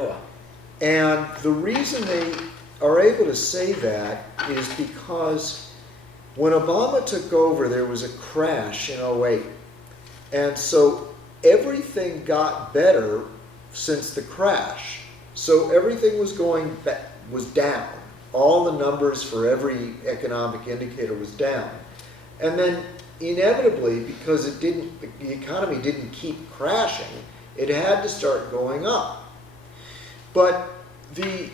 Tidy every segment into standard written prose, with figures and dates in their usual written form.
Go on. And the reason they are able to say that is because when Obama took over, there was a crash in '08. And so everything got better since the crash. So everything was was down. All the numbers for every economic indicator was down. And then inevitably, because the economy didn't keep crashing, it had to start going up. But the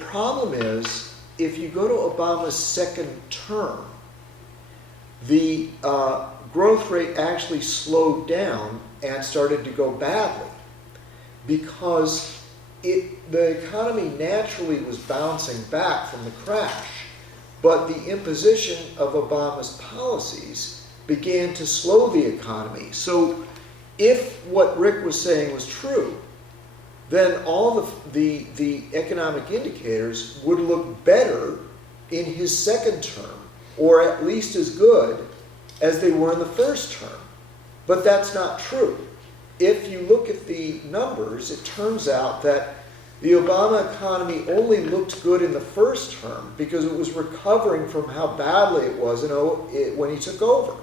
problem is, if you go to Obama's second term, the growth rate actually slowed down and started to go badly because the economy naturally was bouncing back from the crash, but the imposition of Obama's policies began to slow the economy. So if what Rick was saying was true, then all the economic indicators would look better in his second term, or at least as good as they were in the first term. But that's not true. If you look at the numbers, it turns out that the Obama economy only looked good in the first term because it was recovering from how badly it was when he took over.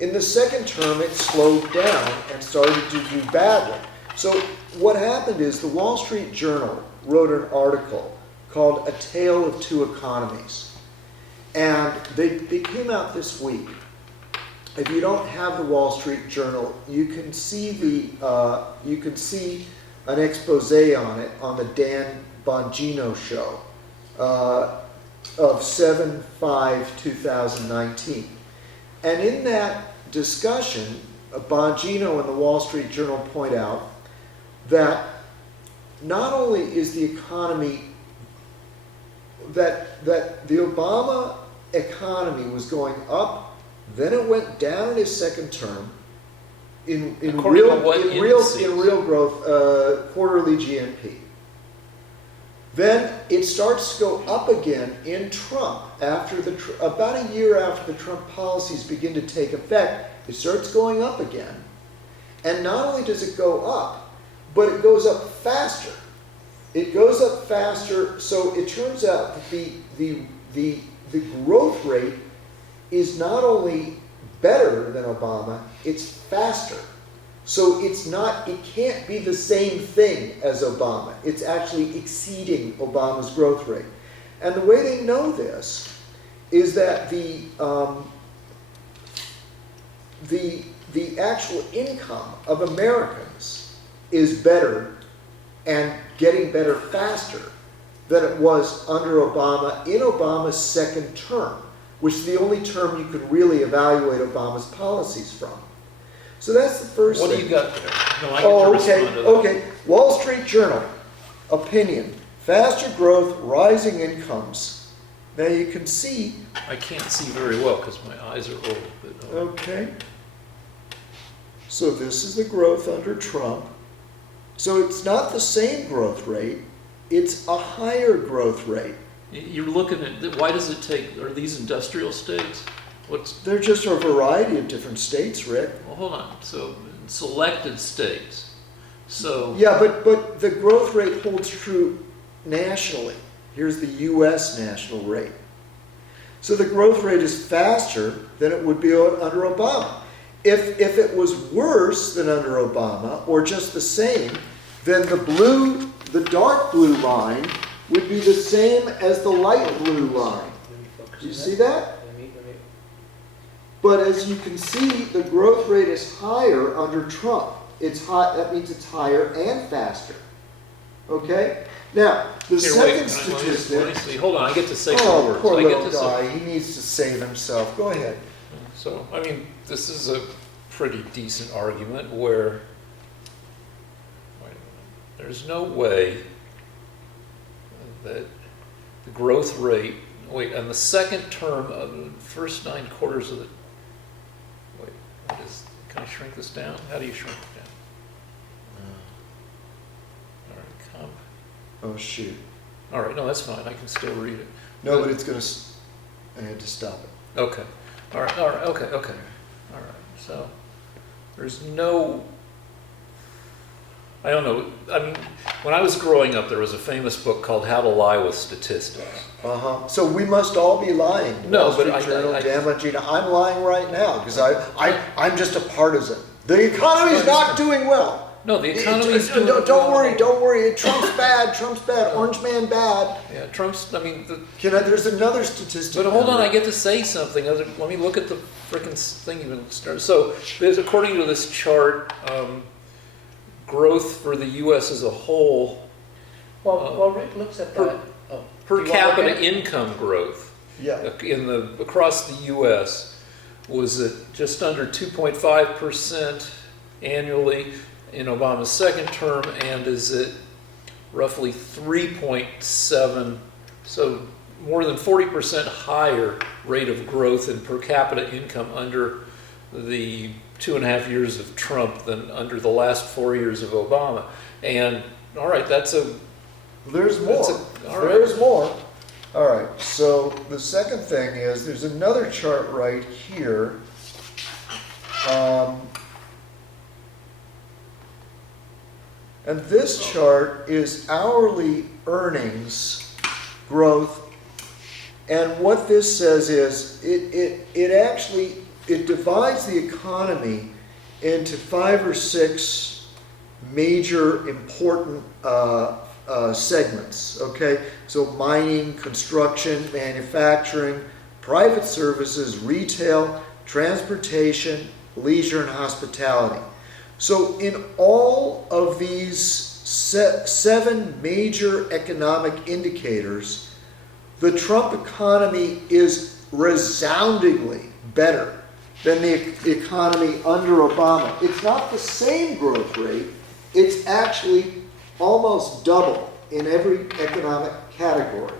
In the second term, it slowed down and started to do badly. So what happened is the Wall Street Journal wrote an article called A Tale of Two Economies. And they came out this week. If you don't have the Wall Street Journal, you can see an expose on it on the Dan Bongino show of 7/5/2019. And in that discussion, Bongino and the Wall Street Journal point out that not only is the economy, that the Obama economy was going up, then it went down in his second term in real growth, quarterly GNP. Then it starts to go up again in Trump after about a year after the Trump policies begin to take effect. It starts going up again, and not only does it go up, but it goes up faster. It goes up faster, so it turns out that the growth rate is not only better than Obama, it's faster. So it can't be the same thing as Obama. It's actually exceeding Obama's growth rate. And the way they know this is that the actual income of Americans is better and getting better faster than it was under Obama in Obama's second term, which is the only term you can really evaluate Obama's policies from. So that's the first thing. What do you got there? No, I okay. Wall Street Journal, opinion, faster growth, rising incomes. Now you can see. I can't see very well because my eyes are old. But, okay. So this is the growth under Trump. So it's not the same growth rate, it's a higher growth rate. You're looking at, why does it take, are these industrial states? They're just a variety of different states, Rick. Well, hold on. So selected states. So yeah, but the growth rate holds true nationally. Here's the U.S. national rate. So the growth rate is faster than it would be under Obama. If it was worse than under Obama, or just the same, then the dark blue line would be the same as the light blue line. Do you see that? But as you can see, the growth rate is higher under Trump. It's high. That means it's higher and faster. Okay? Now, the second statistic... Let me see. Hold on, I get to say some words. Poor little guy. He needs to save himself. Go ahead. So, I mean, this is a pretty decent argument where... Wait a minute. There's no way that the growth rate... Wait, on the second term of the first 9 quarters of the... Wait, can I shrink this down? How do you shrink it down? All right, comp. Oh, shoot. All right, no, that's fine. I can still read it. No, but it's going to... I had to stop it. Okay. All right, okay. All right, so there's no... I don't know. I mean, when I was growing up, there was a famous book called How to Lie with Statistics. So we must all be lying. No, Wall but Street Journal, I Gamma, Gina. I'm lying right now because I'm just a partisan. The economy's not doing well. No, the economy's doing Don't worry. Trump's bad. Orange man bad. Yeah, Trump's, I mean, There's another statistic. but hold on, I get to say something. Let me look at the frickin' thing even started. So, according to this chart, growth for the U.S. as a whole, Well, Rick looks at that. per capita income growth Yeah. across the U.S. was at just under 2.5% annually in Obama's second term, and is at roughly 3.7, so more than 40% higher rate of growth in per capita income under the 2.5 years of Trump than under the last 4 years of Obama. And all right, There's more. all right. There's more. All right. So the second thing is there's another chart right here. And this chart is hourly earnings growth. And what this says is it actually divides the economy into 5 or 6 major important segments. Okay, so mining, construction, manufacturing, private services, retail, transportation, leisure, and hospitality. So in all of these 7 major economic indicators, the Trump economy is resoundingly better than the economy under Obama. It's not the same growth rate. It's actually almost double in every economic category.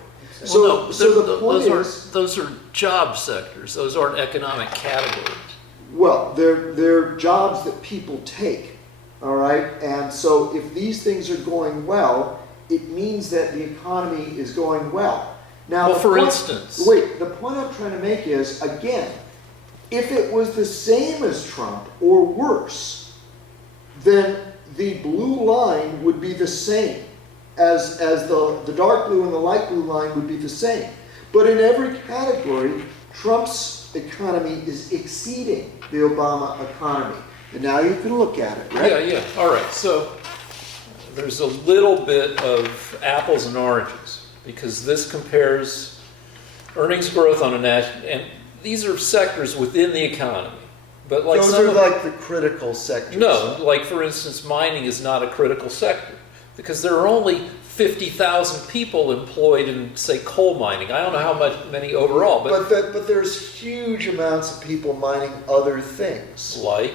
Well, The point is, those are job sectors. Those aren't economic categories. well, they're jobs that people take, all right? And so if these things are going well, it means that the economy is going well. Now, Well, the for point- instance- Wait, the point I'm trying to make is, again, if it was the same as Trump or worse, then the blue line would be the same as the dark blue and the light blue line would be the same. But in every category, Trump's economy is exceeding the Obama economy. And now you can look at it, right? Yeah. All right. So there's a little bit of apples and oranges because this compares earnings growth on a national, and these are sectors within the economy. But like Those some are of- like the critical sectors. No, like for instance, mining is not a critical sector because there are only 50,000 people employed in, say, coal mining. I don't know how many overall, but But there's huge amounts of people mining other things, like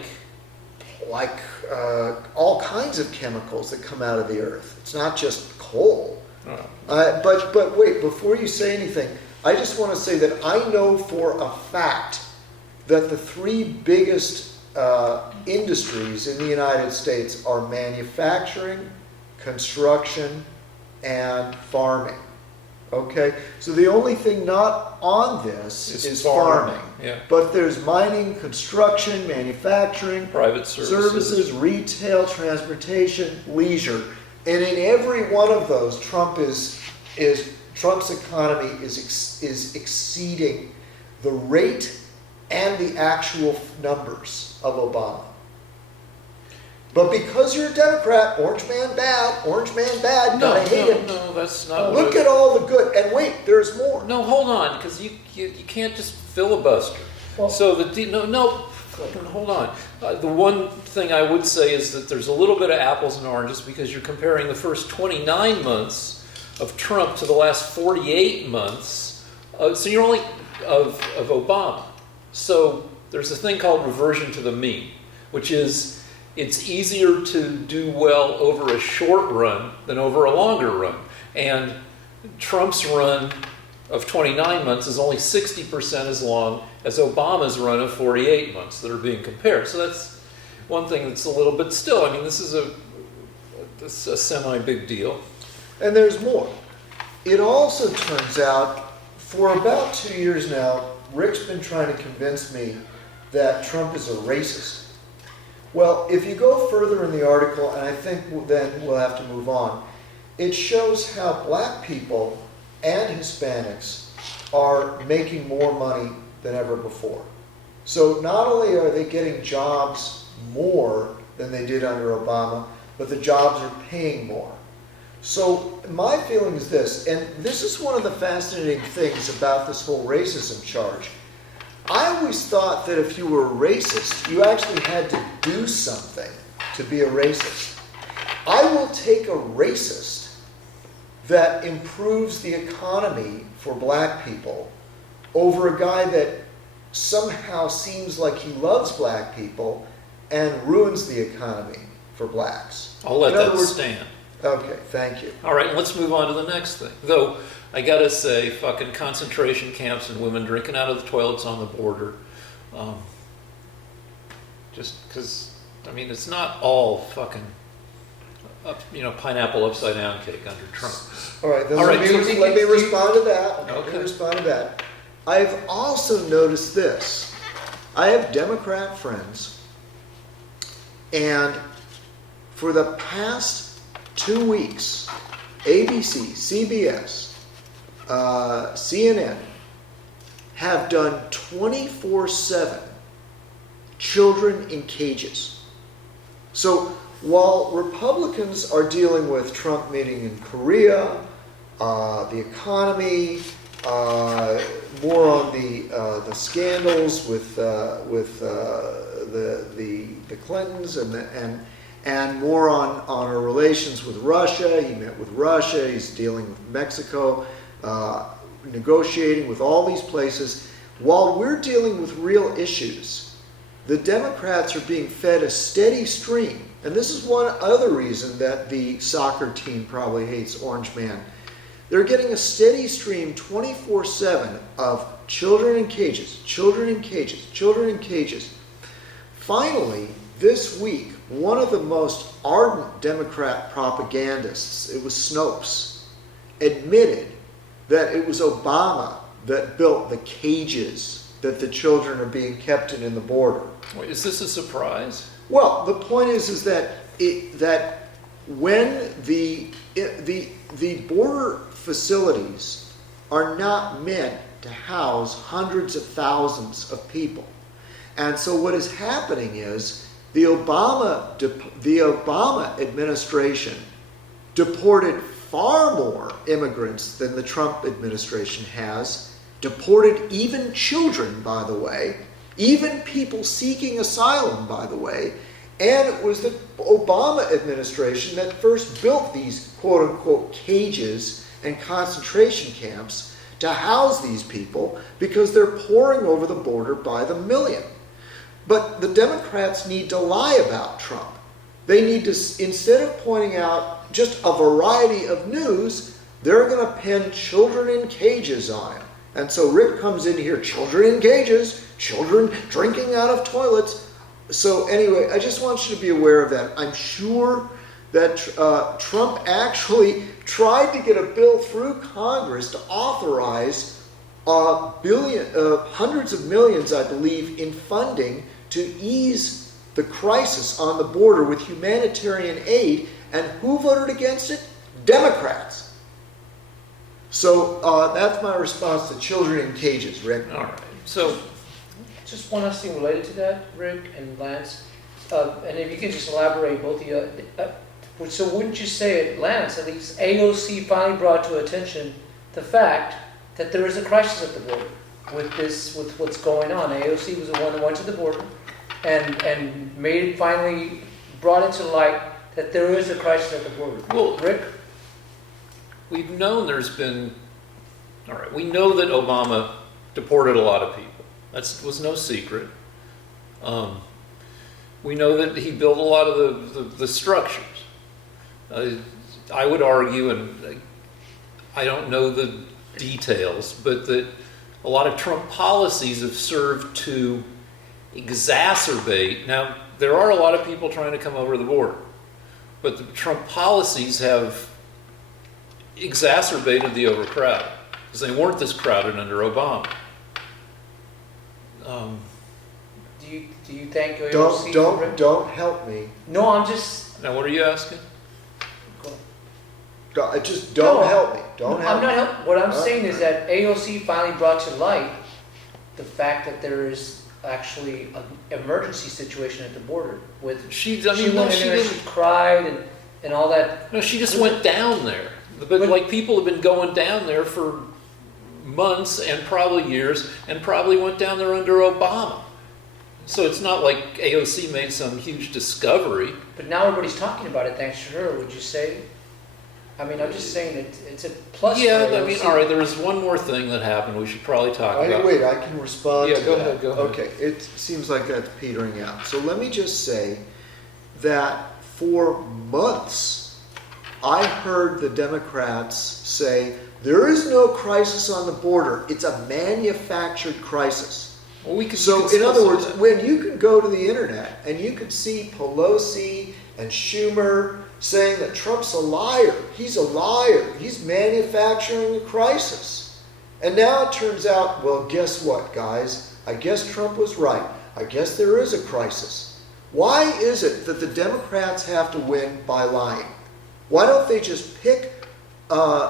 all kinds of chemicals that come out of the earth. It's not just coal. uh, But wait, before you say anything, I just want to say that I know for a fact that the 3 biggest industries in the United States are manufacturing, construction, and farming. Okay? So the only thing not on this It's is farming, farming. yeah. But there's mining, construction, manufacturing, private services. retail, transportation, leisure. And in every one of those, Trump's economy is exceeding the rate and the actual numbers of Obama. But because you're a Democrat, orange man bad, No, gotta hate him. no, that's not. Look at all the good, and wait, there's more. No, hold on, because you can't just filibuster. Well- So fucking hold on. The one thing I would say is that there's a little bit of apples and oranges because you're comparing the first 29 months of Trump to the last 48 months. So you're only of Obama. So there's a thing called reversion to the mean, which is it's easier to do well over a short run than over a longer run. And Trump's run of 29 months is only 60% as long as Obama's run of 48 months that are being compared. So that's one thing that's a little bit still. I mean, this is a semi-big deal. And there's more. It also turns out, for about 2 years now, Rick's been trying to convince me that Trump is a racist. Well, if you go further in the article, and I think then we'll have to move on, it shows how black people and Hispanics are making more money than ever before. So not only are they getting jobs more than they did under Obama, but the jobs are paying more. So my feeling is this, and this is one of the fascinating things about this whole racism charge. I always thought that if you were a racist, you actually had to do something to be a racist. I will take a racist that improves the economy for black people over a guy that somehow seems like he loves black people and ruins the economy for blacks. I'll let In other that words- stand. Okay, thank you. All right, let's move on to the next thing. Though, I gotta say, fucking concentration camps and women drinking out of the toilets on the border. Just because, I mean, it's not all fucking, pineapple upside down cake under Trump. All right, then All right, let so me respond to that. Let Okay. me respond to that. I've also noticed this. I have Democrat friends, and for the past 2 weeks, ABC, CBS, CNN have done 24/7 children in cages. So while Republicans are dealing with Trump meeting in Korea, the economy, more on the scandals with the Clintons and more on our relations with Russia. He met with Russia. He's dealing with Mexico, negotiating with all these places. While we're dealing with real issues, the Democrats are being fed a steady stream. And this is one other reason that the soccer team probably hates Orange Man. They're getting a steady stream 24/7 of children in cages, children in cages, children in cages. Finally, this week, one of the most ardent Democrat propagandists, it was Snopes, admitted that it was Obama that built the cages that the children are being kept in the border. Wait, is this a surprise? Well, the point is that when the border facilities are not meant to house hundreds of thousands of people, and so what is happening is the Obama administration deported far more immigrants than the Trump administration has, deported even children, by the way, even people seeking asylum, by the way, and it was the Obama administration that first built these quote-unquote cages and concentration camps to house these people because they're pouring over the border by the million. But the Democrats need to lie about Trump. They need to, instead of pointing out just a variety of news, they're going to pin children in cages on him. And so Rick comes in here, children in cages, children drinking out of toilets. So anyway, I just want you to be aware of that. I'm sure that Trump actually tried to get a bill through Congress to authorize hundreds of millions, I believe, in funding to ease the crisis on the border with humanitarian aid. And who voted against it? Democrats. So that's my response to children in cages, Rick. All right. So, Just one last thing related to that, Rick and Lance, and if you can just elaborate both of you. So wouldn't you say, Lance, at least AOC finally brought to attention the fact that there is a crisis at the border with what's going on. AOC was the one that went to the border and finally brought into light that there is a crisis at the border. Well, Rick? we've known we know that Obama deported a lot of people. That was no secret. We know that he built a lot of the structures. I would argue, and I don't know the details, but that a lot of Trump policies have served to exacerbate. Now, there are a lot of people trying to come over the border, but the Trump policies have exacerbated the overcrowding because they weren't this crowded under Obama. Do you thank AOC? Don't help me. No, I'm just. Now, what are you asking? Just don't help me. Don't I'm help me. not help. What I'm saying is that AOC finally brought to light the fact that there is actually an emergency situation at the border with. She went in there and she cried and all that. No, she just went down there. But like people have been going down there for months and probably years, and probably went down there under Obama. So it's not like AOC made some huge discovery. But now everybody's talking about it thanks to her. Would you say? I mean, I'm just saying it's a plus. Yeah, I mean, all right. There was one more thing that happened. We should probably talk about. Wait, I can respond. Yeah, to go that. ahead. Go ahead. Okay, it seems like that's petering out. So let me just say that for months, I heard the Democrats say there is no crisis on the border. It's a manufactured crisis. Well, we could. So, in other words, when you can go to the internet and you can see Pelosi and Schumer saying that Trump's a liar. He's a liar. He's manufacturing a crisis. And now it turns out, well, guess what, guys? I guess Trump was right. I guess there is a crisis. Why is it that the Democrats have to win by lying? Why don't they just pick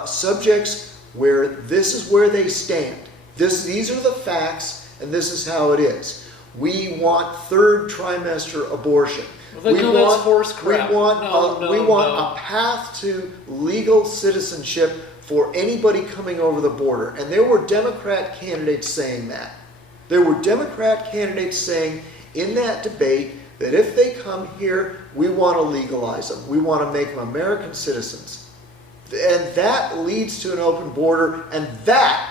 subjects where this is where they stand? These are the facts, and this is how it is. We want third trimester abortion. Well, that's horse crap. We want a path to legal citizenship for anybody coming over the border. And there were Democrat candidates saying that. There were Democrat candidates saying in that debate that if they come here, we want to legalize them. We want to make them American citizens. And that leads to an open border. And that,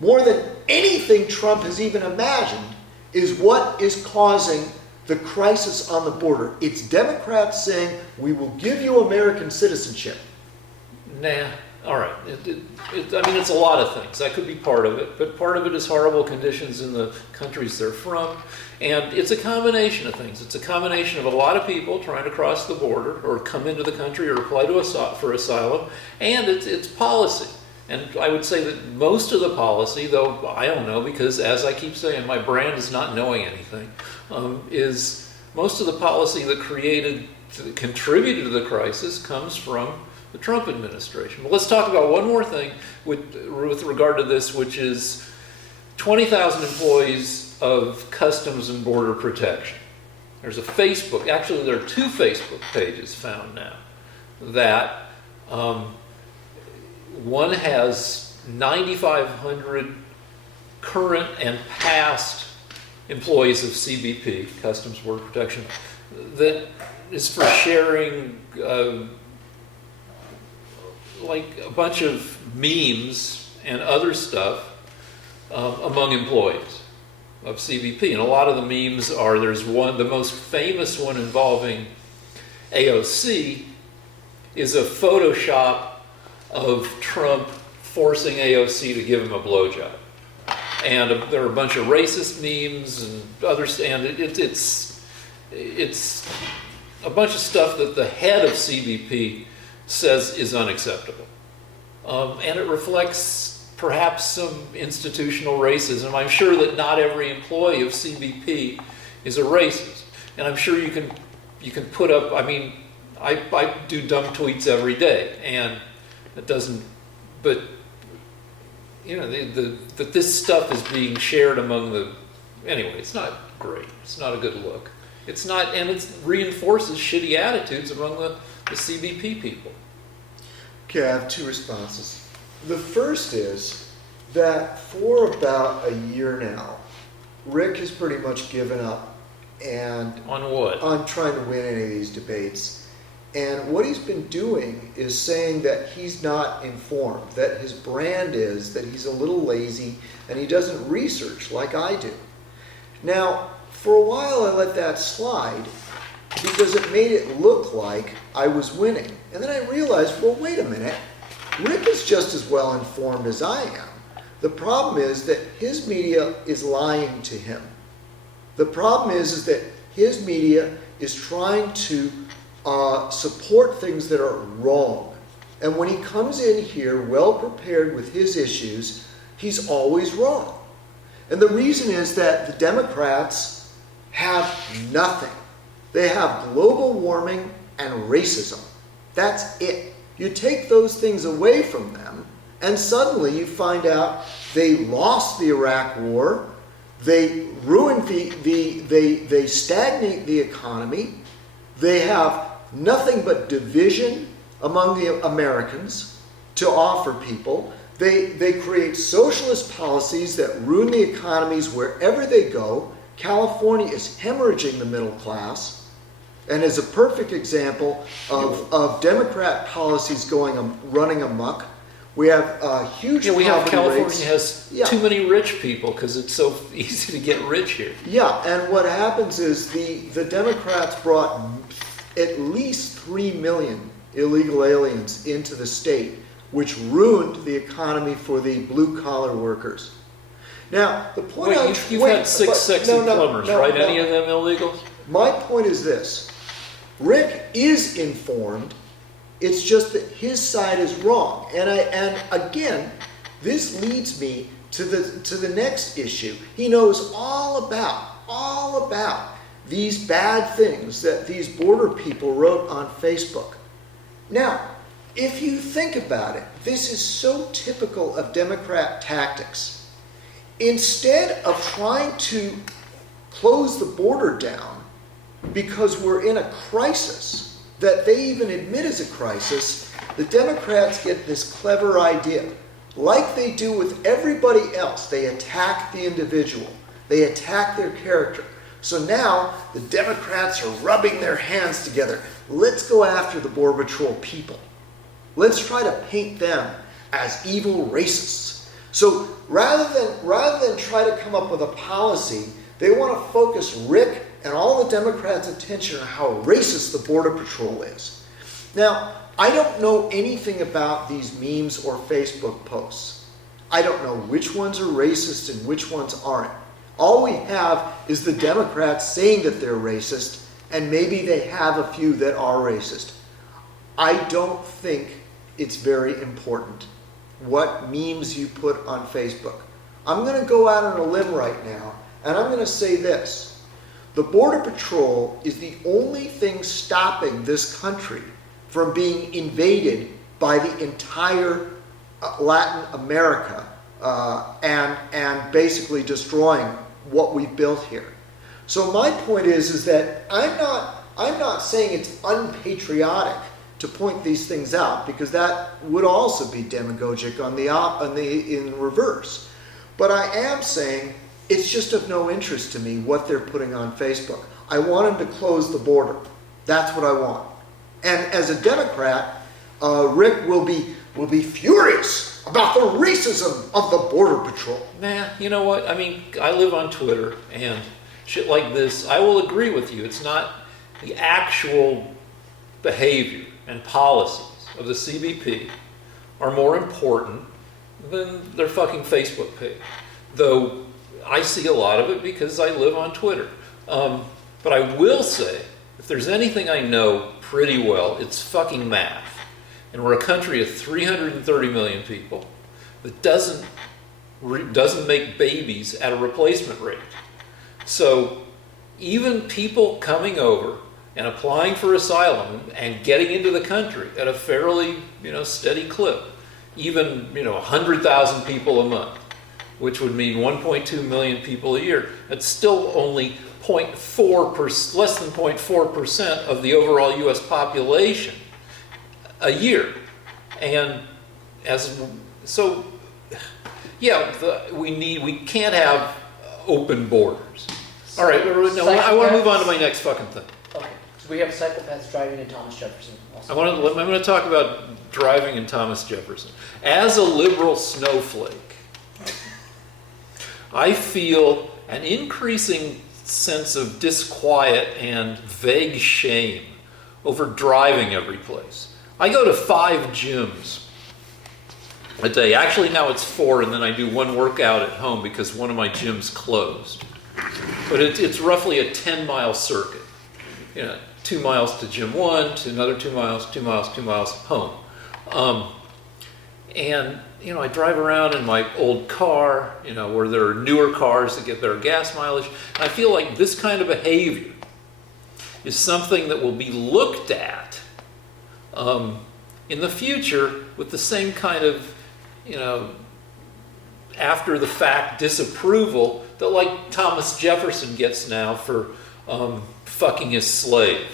more than anything Trump has even imagined, is what is causing the crisis on the border. It's Democrats saying, we will give you American citizenship. Nah, all right. I mean, it's a lot of things. That could be part of it, but part of it is horrible conditions in the countries they're from. And it's a combination of things. It's a combination of a lot of people trying to cross the border or come into the country or apply for asylum, and it's policy. And I would say that most of the policy, though I don't know, because as I keep saying, my brand is not knowing anything, is most of the policy that contributed to the crisis comes from the Trump administration. But let's talk about one more thing with regard to this, which is 20,000 employees of Customs and Border Protection. There's a Facebook, actually there are two Facebook pages found now that one has 9,500 current and past employees of CBP, Customs Border Protection, that is for sharing like a bunch of memes and other stuff among employees of CBP. And a lot of the memes are, there's one, the most famous one involving AOC is a Photoshop of Trump forcing AOC to give him a blowjob. And there are a bunch of racist memes and others, and it's a bunch of stuff that the head of CBP says is unacceptable. And it reflects perhaps some institutional racism. I'm sure that not every employee of CBP is a racist. And I'm sure you can put up, I mean, I do dumb tweets every day, and it doesn't, but you know, that this stuff is being shared among the, anyway, it's not great. It's not a good look. It's not, and it reinforces shitty attitudes among the CBP people. Okay, I have two responses. The first is that for about a year now, Rick has pretty much given up and on what? On trying to win any of these debates. And what he's been doing is saying that he's not informed, that his brand is that he's a little lazy and he doesn't research like I do. Now, for a while I let that slide because it made it look like I was winning. And then I realized, well, wait a minute. Rick is just as well informed as I am. The problem is that his media is lying to him. The problem is that his media is trying to support things that are wrong. And when he comes in here well prepared with his issues, he's always wrong. And the reason is that the Democrats have nothing. They have global warming and racism. That's it. You take those things away from them, and suddenly you find out they lost the Iraq War, they ruined they stagnate the economy, they have nothing but division among the Americans to offer people. They create socialist policies that ruin the economies wherever they go. California is hemorrhaging the middle class and is a perfect example of Democrat policies running amok. We have huge we have poverty California rates. has too many rich people because it's so easy to get rich here. Yeah, and what happens is the Democrats brought at least 3 million illegal aliens into the state, which ruined the economy for the blue-collar workers. Now, the point You've had six sexy plumbers, right? Any of them illegals? My point is this. Rick is informed. It's just that his side is wrong. And again, this leads me to the next issue. He knows all about these bad things that these border people wrote on Facebook. Now, if you think about it, this is so typical of Democrat tactics. Instead of trying to close the border down because we're in a crisis that they even admit is a crisis, the Democrats get this clever idea. Like they do with everybody else, they attack the individual. They attack their character. So now the Democrats are rubbing their hands together. Let's go after the Border Patrol people. Let's try to paint them as evil racists. So rather than try to come up with a policy, they want to focus Rick and all the Democrats' attention on how racist the Border Patrol is. Now, I don't know anything about these memes or Facebook posts. I don't know which ones are racist and which ones aren't. All we have is the Democrats saying that they're racist, and maybe they have a few that are racist. I don't think it's very important what memes you put on Facebook. I'm going to go out on a limb right now, and I'm going to say this. The Border Patrol is the only thing stopping this country from being invaded by the entire Latin America and basically destroying what we've built here. So my point is that I'm not saying it's unpatriotic to point these things out, because that would also be demagogic in reverse. But I am saying it's just of no interest to me what they're putting on Facebook. I want them to close the border. That's what I want. And as a Democrat, Rick will be furious about the racism of the Border Patrol. Nah, you know what? I mean, I live on Twitter, and shit like this, I will agree with you. It's not the actual behavior and policies of the CBP are more important than their fucking Facebook page. Though I see a lot of it because I live on Twitter. But I will say, if there's anything I know pretty well, it's fucking math. And we're a country of 330 million people that doesn't make babies at a replacement rate. So even people coming over and applying for asylum and getting into the country at a fairly, steady clip, even, 100,000 people a month, which would mean 1.2 million people a year, that's still only less than 0.4% of the overall U.S. population a year. And we can't have open borders. All right, no, I want to move on to my next fucking thing. Okay, so we have psychopaths driving in Thomas Jefferson. I'm going to talk about driving in Thomas Jefferson. As a liberal snowflake, I feel an increasing sense of disquiet and vague shame over driving every place. I go to 5 gyms a day. Actually, now it's 4, and then I do one workout at home because one of my gyms closed. But it's roughly a 10-mile circuit. 2 miles to gym 1, to another 2 miles, 2 miles, 2 miles home. And, you know, I drive around in my old car, you know, where there are newer cars that get better gas mileage. And I feel like this kind of behavior is something that will be looked at in the future with the same kind of, you know, after the fact disapproval that like Thomas Jefferson gets now for fucking his slave.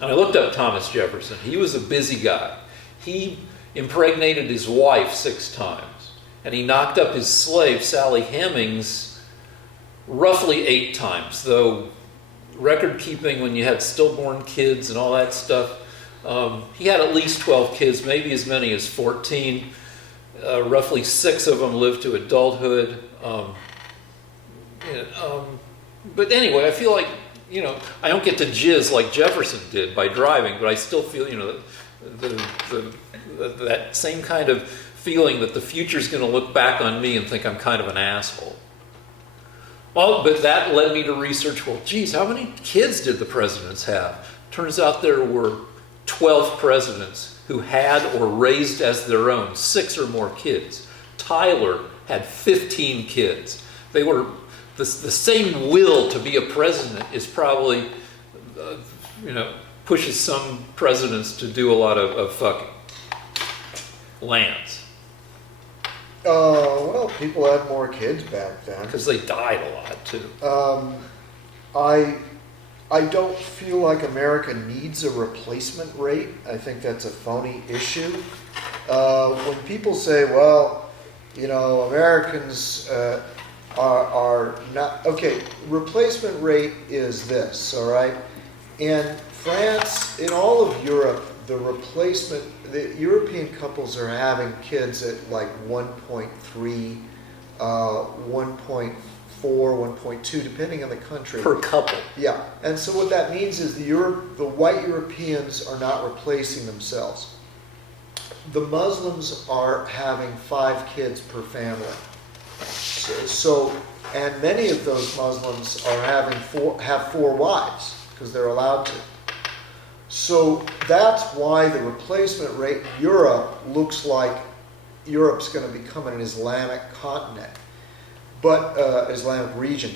And I looked up Thomas Jefferson. He was a busy guy. He impregnated his wife 6 times. And he knocked up his slave, Sally Hemings, roughly 8 times. Though record keeping when you had stillborn kids and all that stuff, he had at least 12 kids, maybe as many as 14. Roughly 6 of them lived to adulthood. But anyway, I feel like, you know, I don't get to jizz like Jefferson did by driving, but I still feel, you know, that same kind of feeling that the future's going to look back on me and think I'm kind of an asshole. Well, but that led me to research, well, geez, how many kids did the presidents have? Turns out there were 12 presidents who had or raised as their own 6 or more kids. Tyler had 15 kids. They were the same will to be a president is probably, you know, pushes some presidents to do a lot of fucking. Lance. Well, people had more kids back then. Because they died a lot too. I don't feel like America needs a replacement rate. I think that's a phony issue. When people say, well, you know, Americans are not... Okay, replacement rate is this, all right? In France, in all of Europe, the European couples are having kids at like 1.3, 1.4, 1.2, depending on the country. Per couple. Yeah, and so what that means is the white Europeans are not replacing themselves. The Muslims are having 5 kids per family. So and many of those Muslims are have 4 wives because they're allowed to. So that's why the replacement rate in Europe looks like Europe's going to become an Islamic continent, but Islamic region.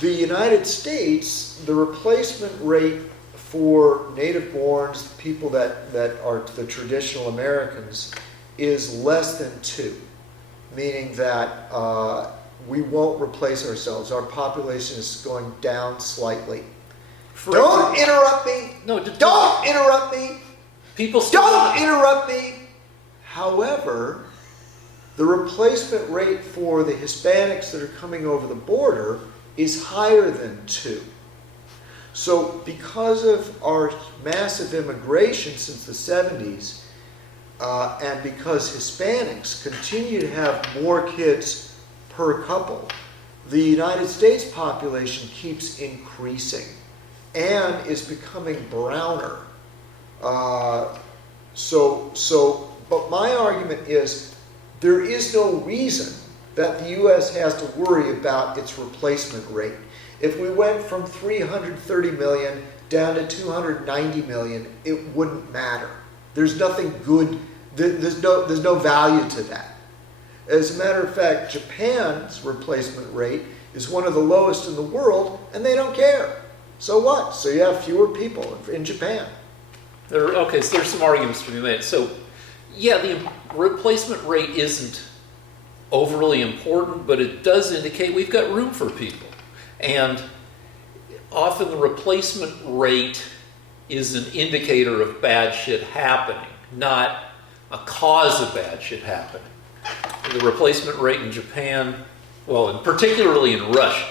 The United States, the replacement rate for native-borns, people that are the traditional Americans, is less than 2, meaning that we won't replace ourselves. Our population is going down slightly. Don't interrupt me. No, don't interrupt me. People still don't interrupt me. However, the replacement rate for the Hispanics that are coming over the border is higher than 2. So because of our massive immigration since the 70s, and because Hispanics continue to have more kids per couple, the United States population keeps increasing and is becoming browner. But my argument is there is no reason that the U.S. has to worry about its replacement rate. If we went from 330 million down to 290 million, it wouldn't matter. There's nothing good, there's no value to that. As a matter of fact, Japan's replacement rate is one of the lowest in the world, and they don't care. So what? So you have fewer people in Japan. Okay, so there's some arguments to be made. So, yeah, the replacement rate isn't overly important, but it does indicate we've got room for people. And often the replacement rate is an indicator of bad shit happening, not a cause of bad shit happening. The replacement rate in Japan, well, and particularly in Russia,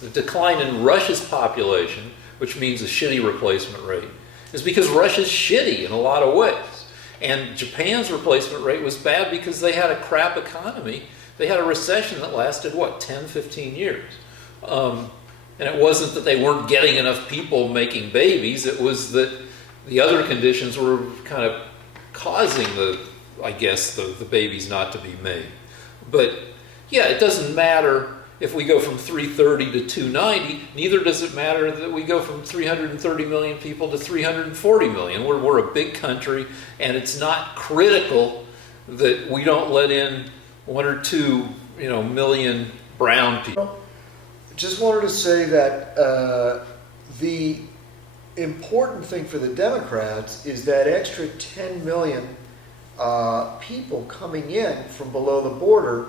the decline in Russia's population, which means a shitty replacement rate, is because Russia's shitty in a lot of ways. And Japan's replacement rate was bad because they had a crap economy. They had a recession that lasted, 10, 15 years. And it wasn't that they weren't getting enough people making babies. It was that the other conditions were kind of causing the babies not to be made. But yeah, it doesn't matter if we go from 330 to 290, neither does it matter that we go from 330 million people to 340 million. We're a big country, and it's not critical that we don't let in 1 or 2, million brown people. Just wanted to say that the important thing for the Democrats is that extra 10 million people coming in from below the border.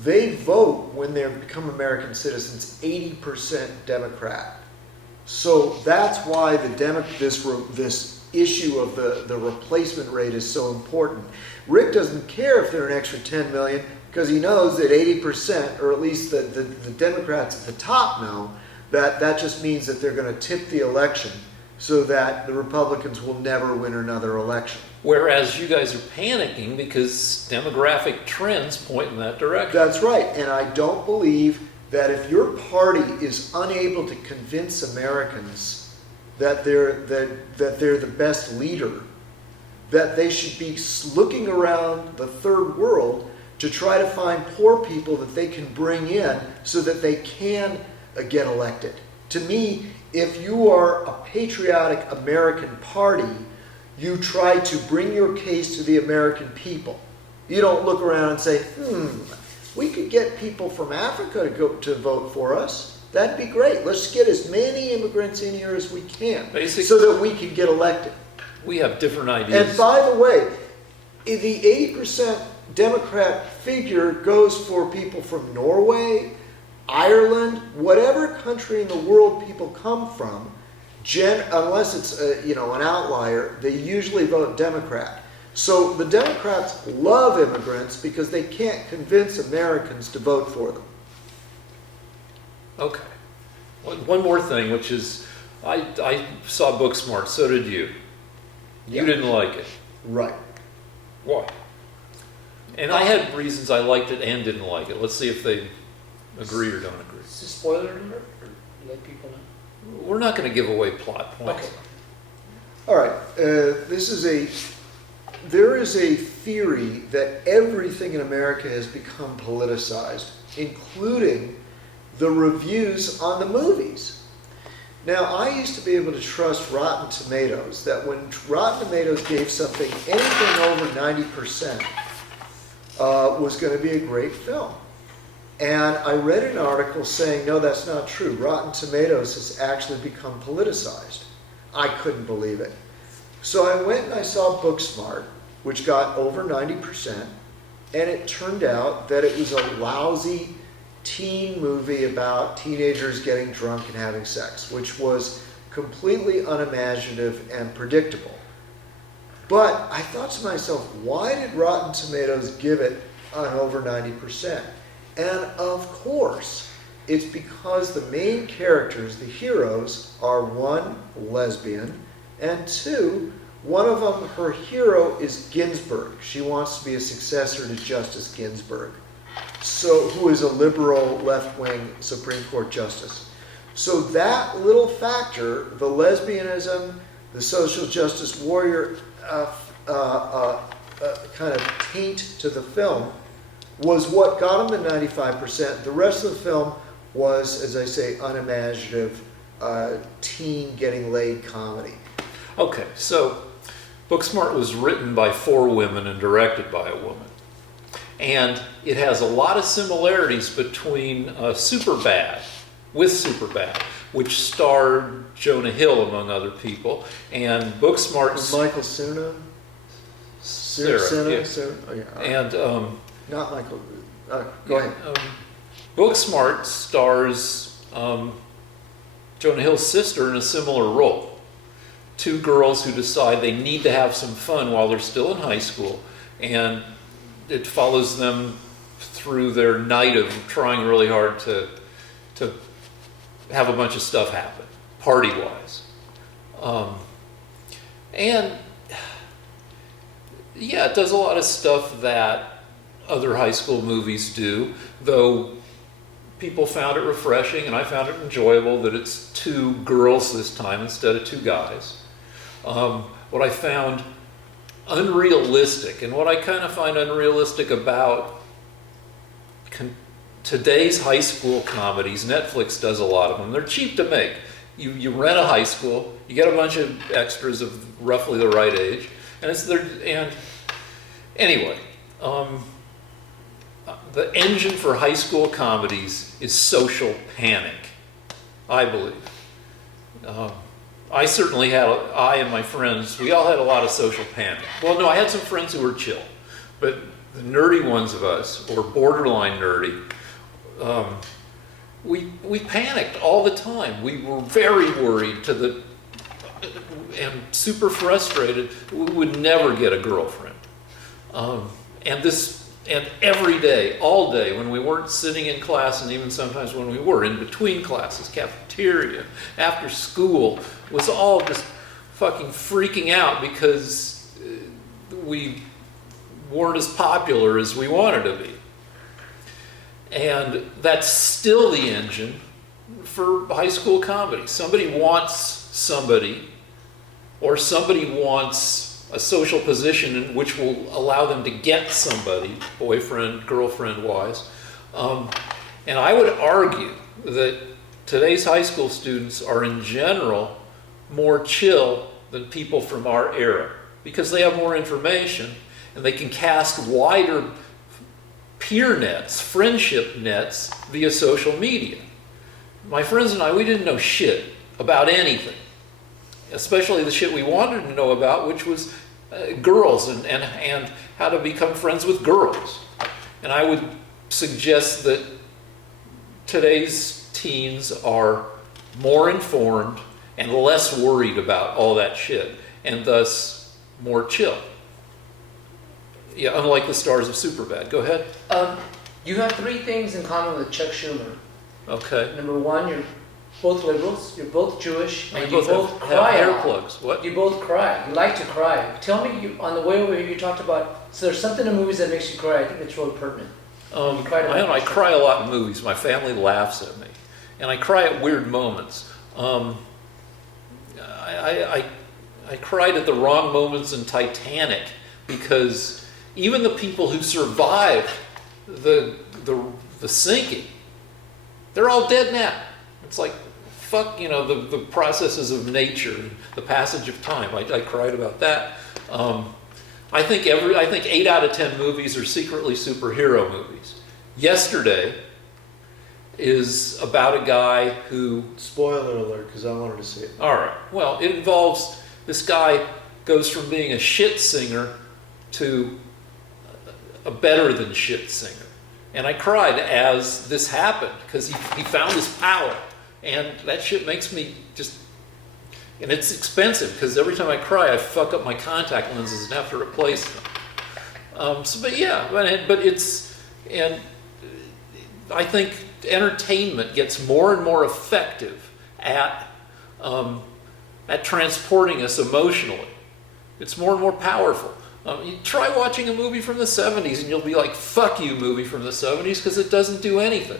They vote when they become American citizens 80% Democrat. So that's why this issue of the replacement rate is so important. Rick doesn't care if they're an extra 10 million because he knows that 80%, or at least the Democrats at the top know, that just means that they're going to tip the election so that the Republicans will never win another election. Whereas you guys are panicking because demographic trends point in that direction. That's right, and I don't believe that if your party is unable to convince Americans that they're the best leader, that they should be looking around the third world to try to find poor people that they can bring in so that they can get elected. To me, if you are a patriotic American party, you try to bring your case to the American people. You don't look around and say, we could get people from Africa to vote for us. That'd be great. Let's get as many immigrants in here as we can so that we can get elected. We have different ideas. And by the way, the 80% Democrat figure goes for people from Norway, Ireland, whatever country in the world people come from. Unless it's an outlier, they usually vote Democrat. So the Democrats love immigrants because they can't convince Americans to vote for them. Okay. One more thing, which is, I saw Booksmart, so did you. You didn't like it. Right. Why? And I had reasons I liked it and didn't like it. Let's see if they agree or don't agree. Is this a spoiler alert, or let people know? We're not going to give away plot points. Okay. All right. There is a theory that everything in America has become politicized, including the reviews on the movies. Now, I used to be able to trust Rotten Tomatoes, that when Rotten Tomatoes gave something anything over 90% was going to be a great film. And I read an article saying, no, that's not true. Rotten Tomatoes has actually become politicized. I couldn't believe it. So I went and I saw Booksmart, which got over 90%, and it turned out that it was a lousy teen movie about teenagers getting drunk and having sex, which was completely unimaginative and predictable. But I thought to myself, why did Rotten Tomatoes give it an over 90%? And of course, it's because the main characters, the heroes, are 1, lesbian, and 2, one of them, her hero is Ginsburg. She wants to be a successor to Justice Ginsburg, who is a liberal left-wing Supreme Court justice. So that little factor, the lesbianism, the social justice warrior kind of taint to the film, was what got him to 95%. The rest of the film was, as I say, unimaginative, teen getting laid comedy. Okay, so Booksmart was written by 4 women and directed by a woman. And it has a lot of similarities between Superbad, which starred Jonah Hill, among other people, and Booksmart's... Michael Cera? Cera, yeah. Cera? Oh, yeah. And... not Michael. Go ahead. Booksmart stars Jonah Hill's sister in a similar role. 2 girls who decide they need to have some fun while they're still in high school, and it follows them through their night of trying really hard to have a bunch of stuff happen, party-wise. And yeah, it does a lot of stuff that other high school movies do, though people found it refreshing, and I found it enjoyable that it's 2 girls this time instead of 2 guys. What I found unrealistic, and what I kind of find unrealistic about today's high school comedies, Netflix does a lot of them. They're cheap to make. You rent a high school, you get a bunch of extras of roughly the right age, and anyway, Um, the engine for high school comedies is social panic, I believe. I certainly had, I and my friends, we all had a lot of social panic. Well, no, I had some friends who were chill, but the nerdy ones of us, or borderline nerdy, we panicked all the time. We were very worried and super frustrated. We would never get a girlfriend. And every day, all day, when we weren't sitting in class, and even sometimes when we were in between classes, cafeteria, after school, was all just fucking freaking out because we weren't as popular as we wanted to be. And that's still the engine for high school comedy. Somebody wants somebody, or somebody wants a social position in which will allow them to get somebody, boyfriend, girlfriend wise. And I would argue that today's high school students are in general more chill than people from our era, because they have more information and they can cast wider peer nets, friendship nets via social media. My friends and I, we didn't know shit about anything, especially the shit we wanted to know about, which was girls and how to become friends with girls. And I would suggest that today's teens are more informed and less worried about all that shit, and thus more chill. Yeah, unlike the stars of Superbad. Go ahead. You have three things in common with Chuck Schumer. Okay. Number one, you're both liberals, you're both Jewish, and We you both have cry a hair lot. plugs. What? You both cry. You like to cry. Tell me, on the way over here, you talked about, so there's something in movies that makes you cry. I think it's really pertinent. You cried about I cry a lot in movies. My family laughs at me. And I cry at weird moments. I cried at the wrong moments in Titanic, because even the people who survived the sinking, they're all dead now. It's like, fuck, the processes of nature, the passage of time. I cried about that. I think 8 out of 10 movies are secretly superhero movies. Yesterday is about a guy who... Spoiler alert, because I wanted to see it. All right. Well, it involves, this guy goes from being a shit singer to a better than shit singer. And I cried as this happened, because he found his power. And that shit makes me just... And it's expensive, because every time I cry, I fuck up my contact lenses and have to replace them. But it's... And I think entertainment gets more and more effective at transporting us emotionally. It's more and more powerful. You try watching a movie from the 70s and you'll be like, fuck you, movie from the 70s, because it doesn't do anything.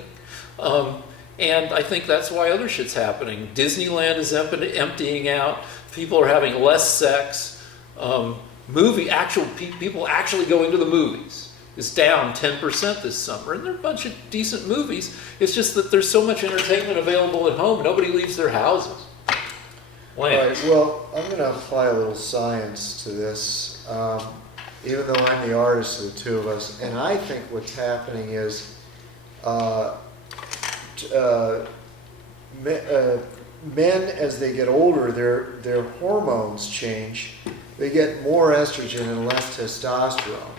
And I think that's why other shit's happening. Disneyland is emptying out. People are having less sex. People actually going to the movies is down 10% this summer. And there are a bunch of decent movies. It's just that there's so much entertainment available at home. Nobody leaves their houses. All right, well, I'm going to apply a little science to this, even though I'm the artist of the two of us. And I think what's happening is men, as they get older, their hormones change. They get more estrogen and less testosterone.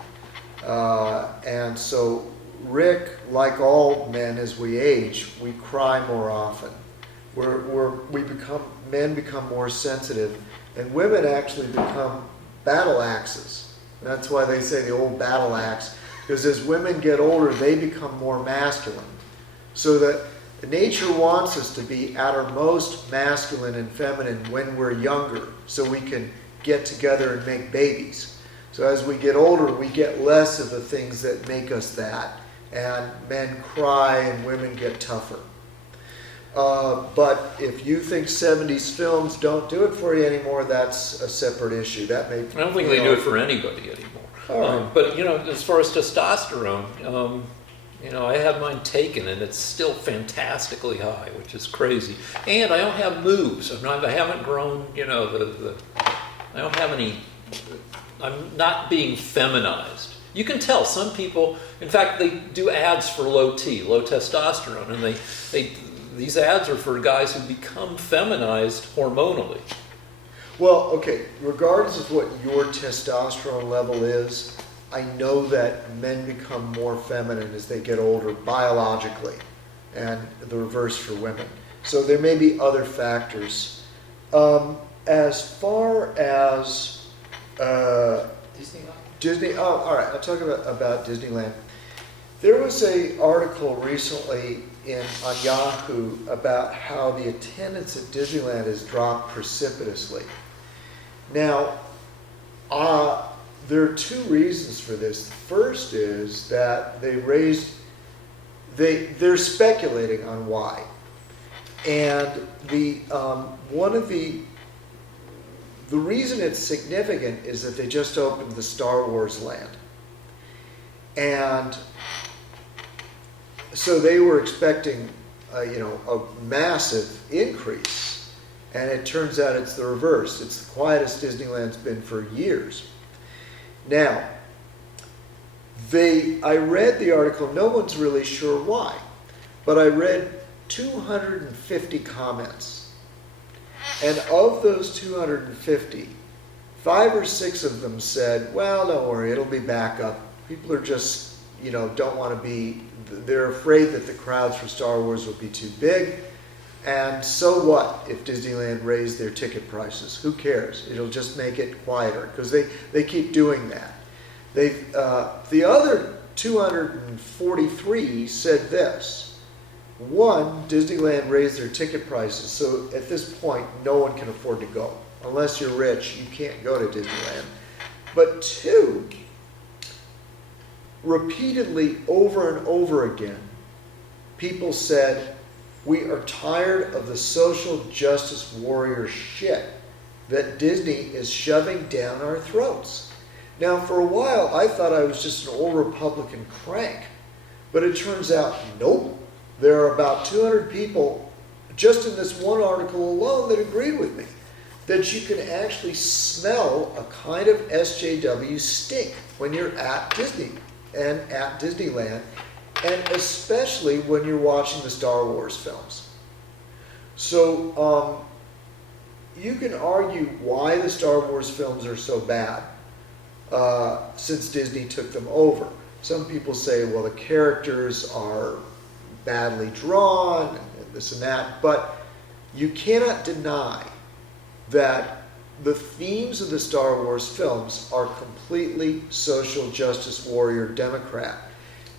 And so Rick, like all men as we age, we cry more often. Men become more sensitive, and women actually become battle axes. That's why they say the old battle axe, because as women get older, they become more masculine. So that nature wants us to be at our most masculine and feminine when we're younger, so we can get together and make babies. So as we get older, we get less of the things that make us that, and men cry and women get tougher. But if you think 70s films don't do it for you anymore, that's a separate issue. That may, I don't think they do it for anybody anymore. Right. But as far as testosterone, I had mine taken, and it's still fantastically high, which is crazy. And I don't have moves. I haven't grown. I don't have any. I'm not being feminized You can tell some people, in fact, they do ads for low T, low testosterone, and these ads are for guys who become feminized hormonally. Well, okay, regardless of what your testosterone level is, I know that men become more feminine as they get older biologically, and the reverse for women. So there may be other factors. As far as Disneyland? Disney, all right, I'll talk about Disneyland. There was an article recently on Yahoo about how the attendance at Disneyland has dropped precipitously. Now, there are two reasons for this. The first is that they're speculating on why. And the reason it's significant is that they just opened the Star Wars land. And so they were expecting a massive increase. And it turns out it's the reverse. It's the quietest Disneyland's been for years. Now, I read the article, no one's really sure why, but I read 250 comments. And of those 250, 5 or 6 of them said, well, don't worry, it'll be back up. People are just, don't want to be, they're afraid that the crowds for Star Wars will be too big. And so what if Disneyland raised their ticket prices? Who cares? It'll just make it quieter, because they keep doing that. The other 243 said this. One, Disneyland raised their ticket prices, so at this point, no one can afford to go. Unless you're rich, you can't go to Disneyland. But 2, repeatedly, over and over again, people said, we are tired of the social justice warrior shit that Disney is shoving down our throats. Now, for a while, I thought I was just an old Republican crank. But it turns out, nope. There are about 200 people, just in this one article alone, that agreed with me. That you can actually smell a kind of SJW stink when you're at Disney and at Disneyland. And especially when you're watching the Star Wars films. So, you can argue why the Star Wars films are so bad since Disney took them over. Some people say, well, the characters are badly drawn and this and that, but you cannot deny that the themes of the Star Wars films are completely social justice warrior Democrat.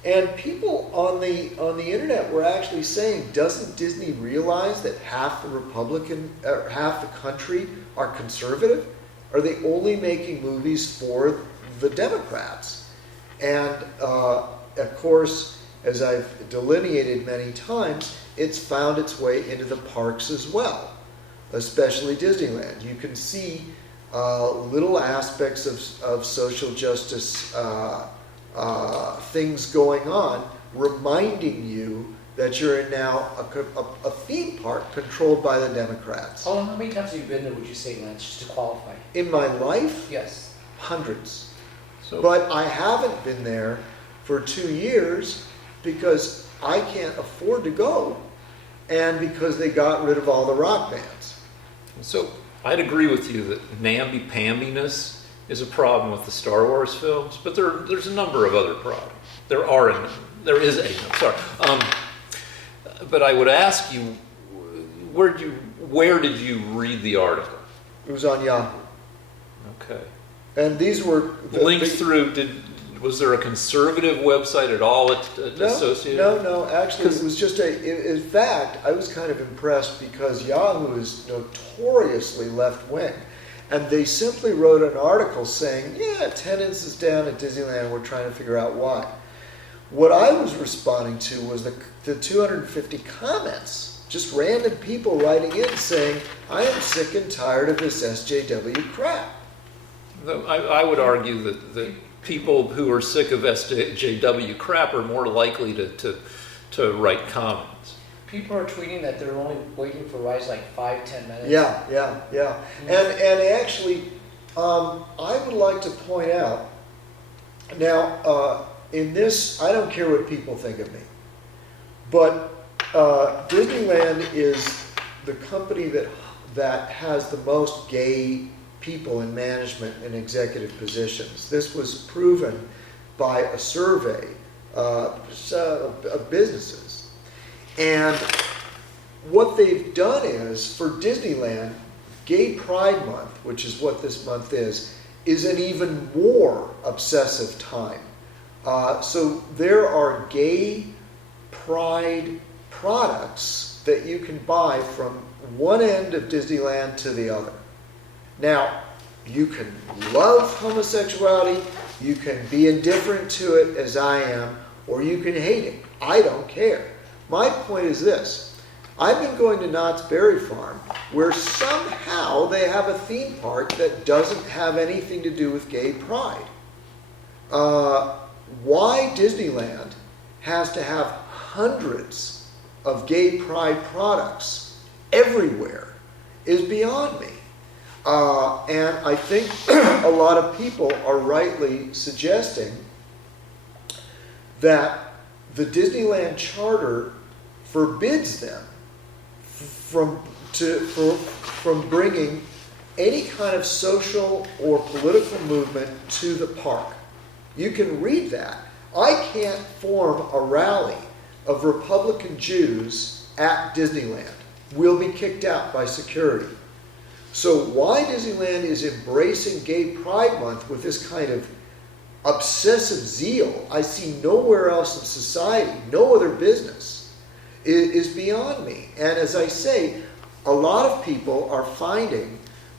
And people on the internet were actually saying, doesn't Disney realize that half the country are conservative? Are they only making movies for the Democrats? And of course, as I've delineated many times, it's found its way into the parks as well, especially Disneyland. You can see little aspects of social justice things going on, reminding you that you're in now a theme park controlled by the Democrats. How many times have you been there, would you say, Lance, just to qualify? In my life? Yes. Hundreds. So, But I haven't been there for 2 years because I can't afford to go and because they got rid of all the rock bands. so I'd agree with you that namby-pambiness is a problem with the Star Wars films, but there's a number of other problems. There is a. But I would ask you, where did you read the article? It was on Yahoo. Okay. And these were... Linked through, was there a conservative website at all associated? No, actually it was just in fact, I was kind of impressed because Yahoo is notoriously left-wing. And they simply wrote an article saying, yeah, attendance is down at Disneyland, we're trying to figure out why. What I was responding to was the 250 comments, just random people writing in saying, I am sick and tired of this SJW crap. I would argue that people who are sick of SJW crap are more likely to write comments. People are tweeting that they're only waiting for rides like 5-10 minutes. Yeah. And actually, I would like to point out Now, in this, I don't care what people think of me, but Disneyland is the company that has the most gay people in management and executive positions. This was proven by a survey of businesses. And what they've done is, for Disneyland, Gay Pride Month, which is what this month is an even more obsessive time. So there are gay pride products that you can buy from one end of Disneyland to the other. Now, you can love homosexuality, you can be indifferent to it as I am, or you can hate it. I don't care. My point is this. I've been going to Knott's Berry Farm, where somehow they have a theme park that doesn't have anything to do with gay pride. Why Disneyland has to have hundreds of gay pride products everywhere is beyond me. And I think a lot of people are rightly suggesting that the Disneyland Charter forbids them from bringing any kind of social or political movement to the park. You can read that. I can't form a rally of Republican Jews at Disneyland. We'll be kicked out by security. So why Disneyland is embracing Gay Pride Month with this kind of obsessive zeal I see nowhere else in society, no other business, is beyond me. And as I say, a lot of people are finding